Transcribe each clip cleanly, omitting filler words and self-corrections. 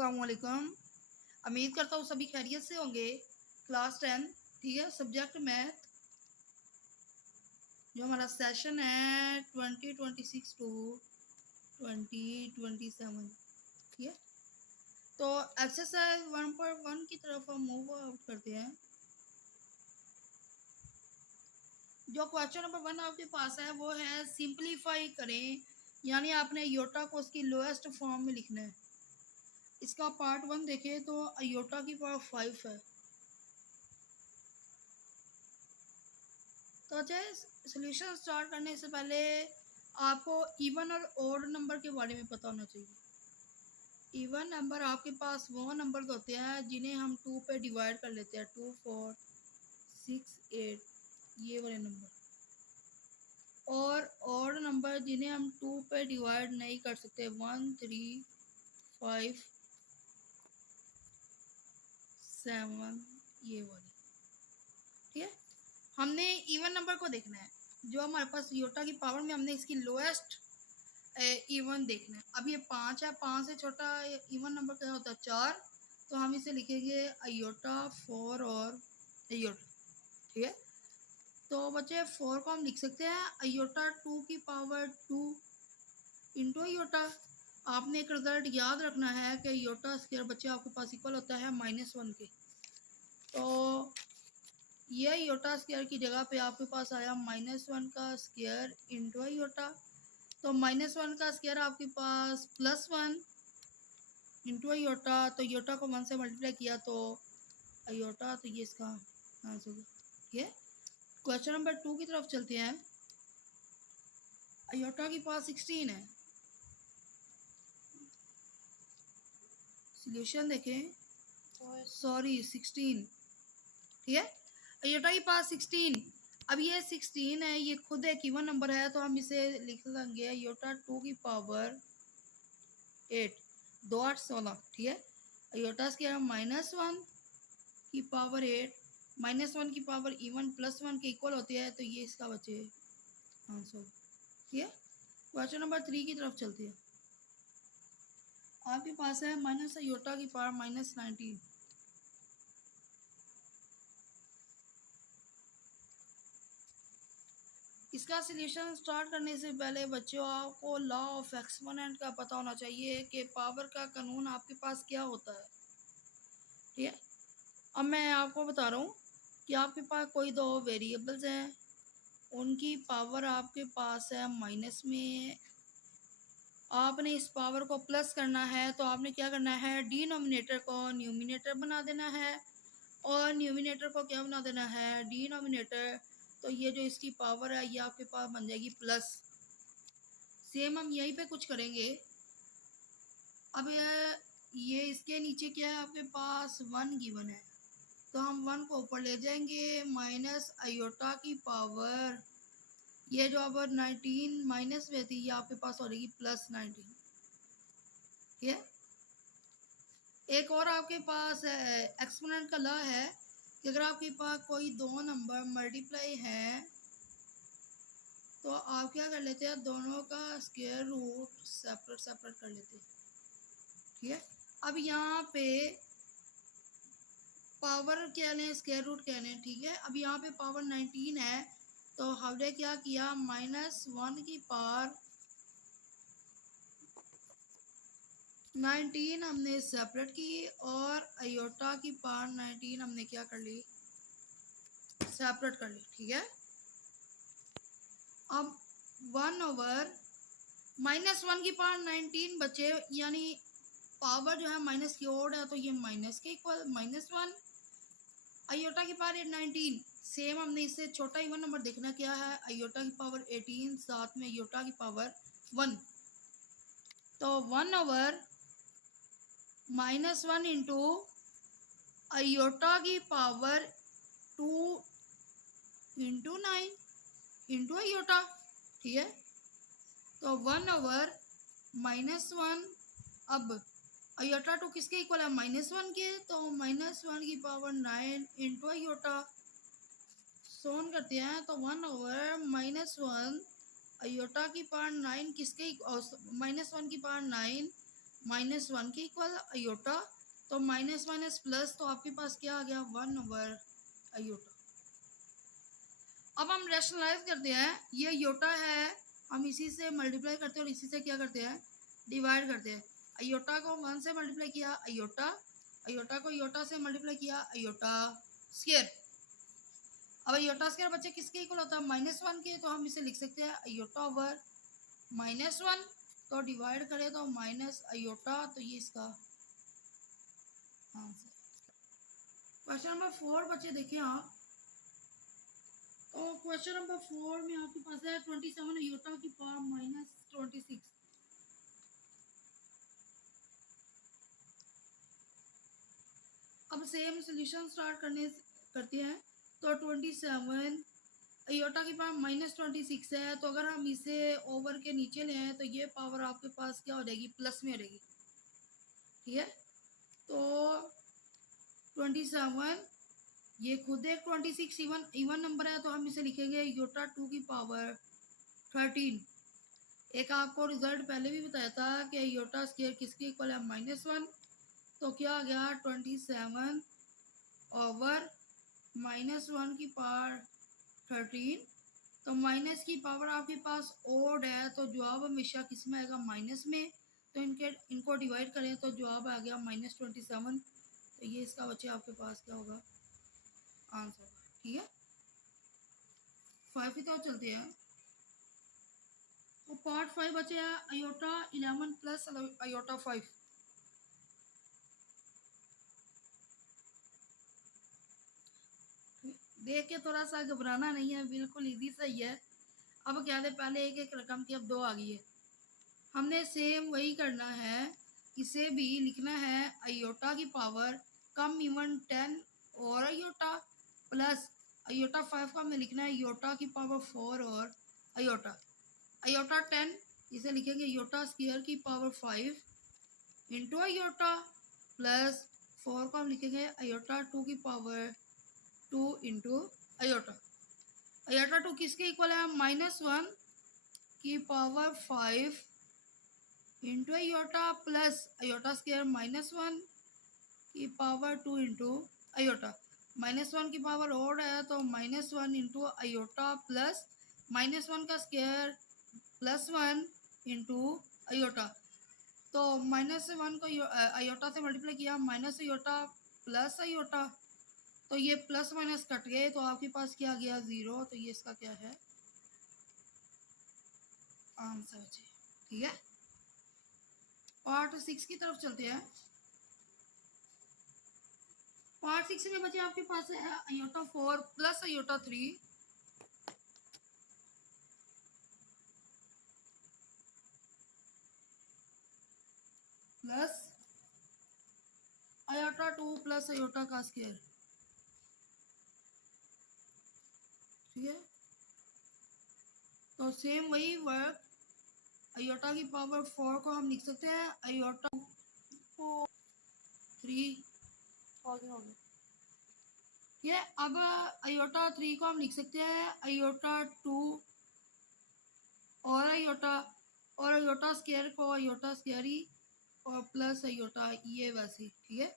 अस्सलाम वालेकुम। उम्मीद करता हूँ सभी खैरियत से होंगे। क्लास 10 ठीक है, सब्जेक्ट मैथ, जो हमारा सेशन है 2026 टू 2027 ठीक है। तो एक्सरसाइज 1.1 की तरफ हम मूव आउट करते हैं। जो क्वेश्चन नंबर 1 आपके पास है वो है सिंपलीफाई करें, यानी आपने योटा को उसकी लोएस्ट फॉर्म में लिखना है। इसका पार्ट 1 देखें तो अयोटा की पावर 5 है। तो अच्छा, सोल्यूशन स्टार्ट करने से पहले आपको इवन और ओड नंबर के बारे में पता होना चाहिए। इवन नंबर आपके पास वो नंबर होते हैं जिन्हें हम 2 पे डिवाइड कर लेते हैं, 2 4 6 8, ये वाले नंबर। और ओड नंबर जिन्हें हम 2 पे डिवाइड नहीं कर सकते, 1 3 5 7, ये वाली। ठीक है, हमने इवन नंबर को देखना है। जो हमारे पास योटा की पावर में हमने इसकी लोएस्ट इवन देखना है। अब ये 5 है, 5 से छोटा इवन नंबर क्या होता है, 4। तो हम इसे लिखेंगे अयोटा 4 और अयोटा। ठीक है, तो बच्चे 4 को हम लिख सकते हैं अयोटा 2 की पावर 2 इंटू अयोटा। आपने एक रिजल्ट याद रखना है कि अयोटा स्क्वायर बच्चे आपके पास इक्वल होता है -1 के। तो ये अयोटा स्क्वायर की जगह पे आपके पास आया -1 का स्क्वायर इंटू अयोटा। तो -1 का स्क्वायर आपके पास +1 इंटू अयोटा। तो अयोटा को 1 से मल्टीप्लाई किया तो अयोटा, तो ये इसका आंसर होगा। ठीक है, क्वेश्चन नंबर 2 की तरफ चलते हैं। अयोटा की पास 16 है। सॉल्यूशन देखें, सॉरी 16। ठीक है, अयोटा की पास 16। अब ये 16 है, ये खुद एक इवन नंबर है, तो हम इसे लिख लेंगे अयोटा 2 की पावर 8, 2 8 16। ठीक है, अयोटा स्क्वायर -1 की पावर 8 -1 की पावर इवन +1 के इक्वल होती है, तो ये इसका बचे आंसर। ठीक है, क्वेश्चन नंबर 3 की तरफ चलती है। आपके पास है माइनस अयोटा की पावर -19। इसका सॉल्यूशन स्टार्ट करने से पहले बच्चों आपको लॉ ऑफ एक्सपोनेंट का पता होना चाहिए कि पावर का कानून आपके पास क्या होता है। ठीक है, अब मैं आपको बता रहा हूँ कि आपके पास कोई दो वेरिएबल्स हैं, उनकी पावर आपके पास है माइनस में। आपने इस पावर को प्लस करना है, तो आपने क्या करना है, डिनोमिनेटर को न्यूमिनेटर बना देना है और न्यूमिनेटर को क्या बना देना है, डिनोमिनेटर। तो ये जो इसकी पावर है ये आपके पास बन जाएगी प्लस। सेम हम यहीं पे कुछ करेंगे। अब ये इसके नीचे क्या है, आपके पास 1 गिवन है, तो हम 1 को ऊपर ले जाएंगे माइनस अयोटा की पावर, ये जो अब 19 माइनस में थी ये आपके पास हो रहेगी +19। ठीक है, एक और आपके पास एक्सपोनेंट का लॉ है कि अगर आपके पास कोई दो नंबर मल्टीप्लाई है तो आप क्या कर लेते हैं, दोनों का स्क्वायर रूट सेपरेट कर लेते हैं। ठीक है, अब यहाँ पे पावर क्या लें, स्क्वायर रूट क्या लें। ठीक है, अब यहाँ पे पावर 19 है, तो हमने क्या किया, -1 की पावर 19 हमने सेपरेट की और अयोटा की पावर 19 हमने क्या कर ली, सेपरेट कर ली। ठीक है, अब 1/-1 की पावर 19 बचे, यानी पावर जो है माइनस की ओड है, तो ये माइनस के इक्वल -1 अयोटा की पावर 19। सेम हमने इससे छोटा इवन नंबर देखना क्या है, अयोटा की पावर 18 साथ में अयोटा की पावर 1। तो 1/-1 इंटू अयोटा की पावर 2 इंटू 9 इंटू अयोटा। ठीक है, तो 1/-1। अब अयोटा 2 किसके इक्वल है, -1 के, तो -1 की पावर 9 इंटू अयोटा। सोन करते हैं तो 1/-1 अयोटा की पावर 9 किसके -1 की पावर 9 -1 के इक्वल अयोटा, तो माइनस माइनस प्लस, तो आपके पास क्या आ गया 1/अयोटा। अब हम रैशनलाइज करते हैं, ये अयोटा है, हम इसी से मल्टीप्लाई करते हैं और इसी से क्या करते हैं डिवाइड करते हैं। अयोटा को 1 से मल्टीप्लाई किया अयोटा, अयोटा को अयोटा से मल्टीप्लाई किया अयोटा स्क्वायर। अब अयोटा स्क्वायर बच्चे किसके इक्वल होता है -1 के, तो हम इसे लिख सकते हैं अयोटा ओवर -1, तो डिवाइड करें तो माइनस अयोटा, तो ये इसका आंसर। क्वेश्चन नंबर 4 बच्चे देखिए आप, तो क्वेश्चन नंबर 4 में आपके पास है 27 अयोटा की पावर -26। अब सेम सोल्यूशन स्टार्ट करते हैं, तो 27 अयोटा की पावर -26 है, तो अगर हम इसे ओवर के नीचे ले आए तो ये पावर आपके पास क्या हो जाएगी प्लस में हो जाएगी, ठीक है। तो 27 ये खुद एक 26 इवन नंबर है, तो हम इसे लिखेंगे योटा 2 की पावर 13। एक आपको रिजल्ट पहले भी बताया था कि योटा स्क्वायर किसके इक्वल है -1, तो क्या आ गया 27 ओवर -1 की पावर 13। तो माइनस की पावर आपके पास ओड है, तो जवाब हमेशा किस में आएगा माइनस में, तो इनको डिवाइड करें तो जवाब आ गया -27। तो ये इसका बच्चे आपके पास क्या होगा आंसर होगा, ठीक है। 5 की तरफ चलते हैं, तो पार्ट 5 बचे हैं अयोटा 11 प्लस अयोटा 5। देख के थोड़ा सा घबराना नहीं है, बिल्कुल इजी सा ही है। अब क्या है पहले एक एक रकम की, अब 2 आ गई है, हमने सेम वही करना है, इसे भी लिखना है अयोटा की पावर कम इवन 10 और अयोटा प्लस अयोटा 5 का हमें लिखना है अयोटा की पावर 4 और अयोटा अयोटा 10, इसे लिखेंगे अयोटा स्क्वायर की पावर 5 इंटू अयोटा प्लस 4 को हम लिखेंगे अयोटा 2 की पावर 2 इंटू अयोटा। अयोटा 2 किसके इक्वल है -1 की power 5 into iota plus iota square -1 की पावर 2 इंटू अयोटा। -1 की पावर ओड है, तो -1 इंटू अयोटा प्लस -1 का स्क्वायर +1 इंटू अयोटा। तो -1 को अयोटा से मल्टीप्लाई किया माइनस अयोटा प्लस अयोटा, तो ये प्लस माइनस कट गए, तो आपके पास क्या गया 0, तो ये इसका क्या है आंसर, ठीक है। पार्ट 6 की तरफ चलते हैं। पार्ट 6 में बचे आपके पास है iota 4 plus iota 3 plus iota 2 plus iota का स्क्वायर, ठीक है। तो सेम वही वर्क, अयोटा की पावर 4 को हम लिख सकते हैं अयोटा 3 हो गया। ये अब अयोटा 3 को हम लिख सकते हैं अयोटा 2 और अयोटा स्क्वायर को अयोटा स्क्वायर ही और प्लस अयोटा ये वैसे, ठीक है।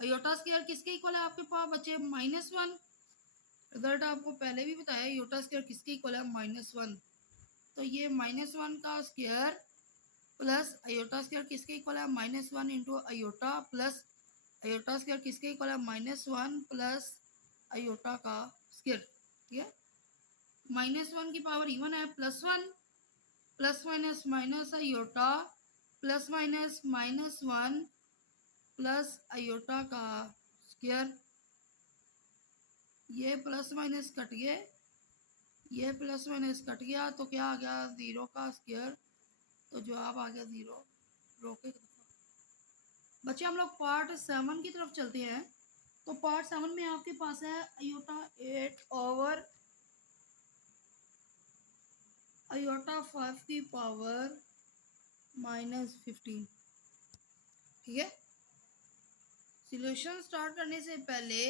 अयोटा स्क्वायर किसके इक्वल है आपके पास बचे -1, रिजल्ट आपको पहले भी बताया अयोटा स्क्वायर किसके इक्वल है -1, तो ये -1 का स्क्वायर प्लस अयोटा स्क्वायर किसके इक्वल है -1 into iota plus iota square किसके इक्वल है -1 प्लस अयोटा का स्क्वायर, ठीक है। -1 की पावर इवन है +1 plus minus minus iota plus minus -1 plus iota का स्क्वायर, ये प्लस माइनस कट गए, ये प्लस माइनस कट गया, तो क्या आ गया 0 का स्क्वायर, तो जवाब आ गया 0। रोके बच्चे हम लोग पार्ट 7 की तरफ चलते हैं। तो पार्ट 7 में आपके पास है अयोटा 8 ओवर अयोटा 5 की पावर -15, ठीक है। सॉल्यूशन स्टार्ट करने से पहले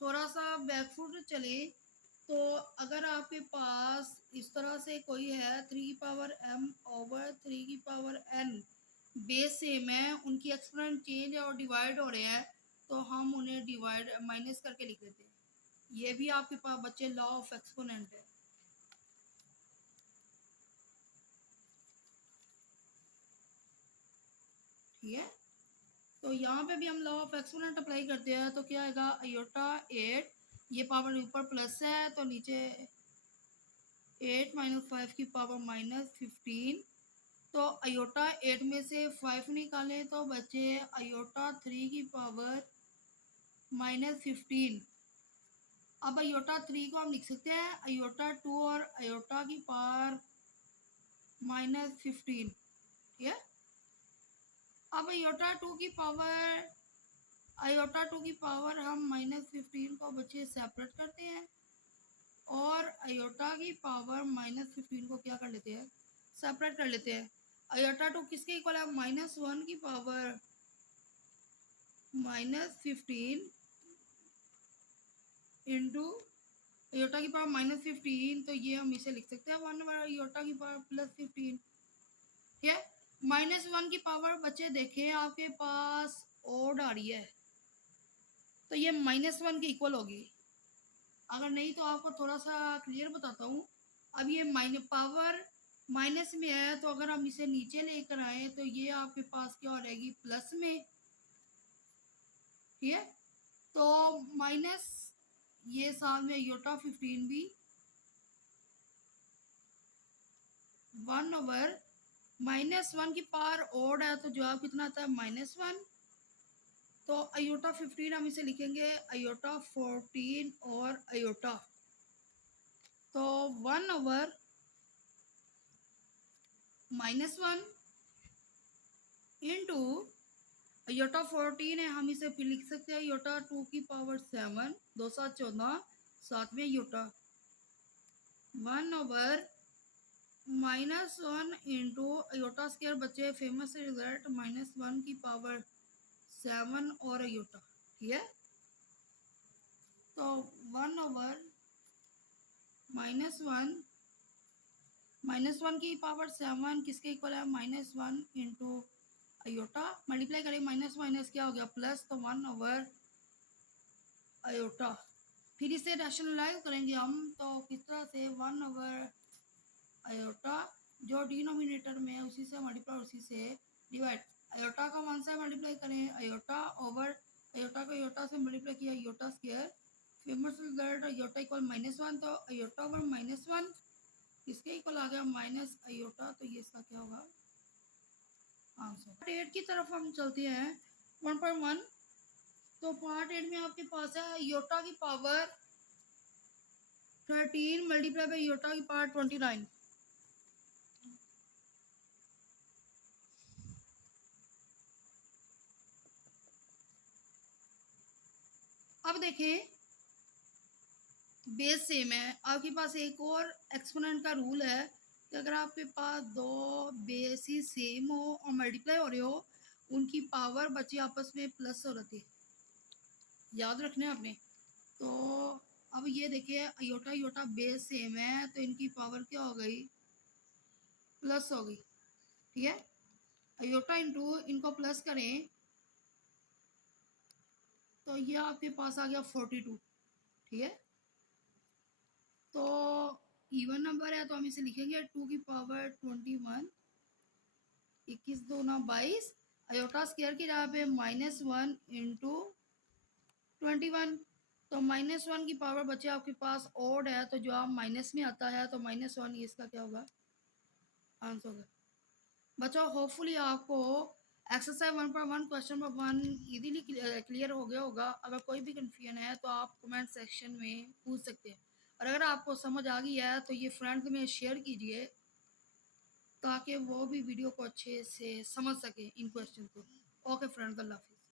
थोड़ा सा बैकफुट चले, तो अगर आपके पास इस तरह से कोई है 3 की पावर m/3 की पावर n बेस सेम है, उनकी एक्सपोनेंट चेंज है और डिवाइड हो रहे हैं, तो हम उन्हें डिवाइड माइनस करके लिख देते हैं। ये भी आपके पास बच्चे लॉ ऑफ एक्सपोनेंट है। ठीक है, तो यहाँ पे भी हम लॉ ऑफ एक्सपोनेंट अप्लाई करते हैं, तो क्या आएगा आयोटा 8, ये पावर ऊपर प्लस है तो नीचे 8 - 5 की पावर -15, तो आयोटा 8 में से 5 निकालें तो बचे आयोटा 3 की पावर -15। अब आयोटा 3 को हम लिख सकते हैं आयोटा 2 और आयोटा की पावर -15। ठीक है, अब आयोटा 2 की पावर हम -15 को बच्चे सेपरेट करते हैं और आयोटा की पावर -15 को क्या कर लेते हैं, सेपरेट कर लेते हैं। आयोटा 2 किसके इक्वल है, -1 की पावर -15 इंटू आयोटा की पावर -15, तो ये हम इसे लिख सकते हैं 1 आयोटा की पावर +15। ठीक है, -1 की पावर बच्चे देखें आपके पास ओड आ रही है, तो ये -1 के इक्वल होगी। अगर नहीं तो आपको थोड़ा सा क्लियर बताता हूँ। अब ये पावर माइनस में है, तो अगर हम इसे नीचे लेकर आए तो ये आपके पास क्या हो रहेगी, प्लस में। ठीक है, तो माइनस ये साथ में योटा 15 भी 1/, -1 की पावर ओड है तो जवाब कितना आता है -1। तो आयोटा 15 हम इसे लिखेंगे आयोटा 14 और आयोटा, तो 1/-1 इंटू आयोटा 14 है, हम इसे फिर लिख सकते हैं आयोटा 2 की पावर 7, 2 7 14, साथ में आयोटा 1/-1 इंटू आयोटा स्क्वायर बचे फेमस रिजल्ट -1 की पावर 7 और आयोटा। ठीक है, तो 1/-1 -1 की पावर 7 किसके इक्वल है, -1 इंटू आयोटा, मल्टीप्लाई करें माइनस माइनस क्या हो गया प्लस, तो 1/, आयोटा। फिर इसे रैशनलाइज करेंगे हम, तो किस तरह से 1/, आयोटा जो डिनोमिनेटर में है उसी से मल्टीप्लाई उसी से डिवाइड, आयोटा का 1 से मल्टीप्लाई करें आयोटा ओवर आयोटा को आयोटा से मल्टीप्लाई किया iota square, famous result iota equal -1, तो आयोटा ओवर -1 किसके इक्वल आ गया माइनस आयोटा, तो ये इसका क्या होगा आंसर। पार्ट 8 की तरफ हम चलते हैं 1.1। तो पार्ट 8 में आपके पास है आयोटा की पावर 13 मल्टीप्लाई बाई आयोटा की पावर 29। अब देखें बेस सेम है, आपके पास एक और एक्सपोनेंट का रूल है कि अगर आपके पास दो बेस ही सेम हो और मल्टीप्लाई हो रहे हो, उनकी पावर बची आपस में प्लस हो रही है, याद रखना है आपने। तो अब ये देखिए आयोटा आयोटा बेस सेम है तो इनकी पावर क्या हो गई, प्लस हो गई। ठीक है, आयोटा इंटू इनको प्लस करें तो ये आपके पास आ गया 42। ठीक है, तो इवन नंबर है तो हम इसे लिखेंगे 2 की पावर 21, 21 दूना 22, आयोटा स्क्वायर की जगह पे -1 इंटू 21, तो -1 की पावर बचे आपके पास ओड है, तो जो आप माइनस में आता है तो -1 ये इसका क्या होगा आंसर होगा। बच्चों होपफुली आपको exercise 1.1 question number 1 easily clear हो गया होगा। अगर कोई भी कन्फ्यूजन है तो आप कमेंट सेक्शन में पूछ सकते हैं, और अगर आपको समझ आ गई है तो ये फ्रेंड्स में शेयर कीजिए ताकि वो भी वीडियो को अच्छे से समझ सके इन क्वेश्चन को। ओके फ्रेंड्स, अल्लाह हाफिज़।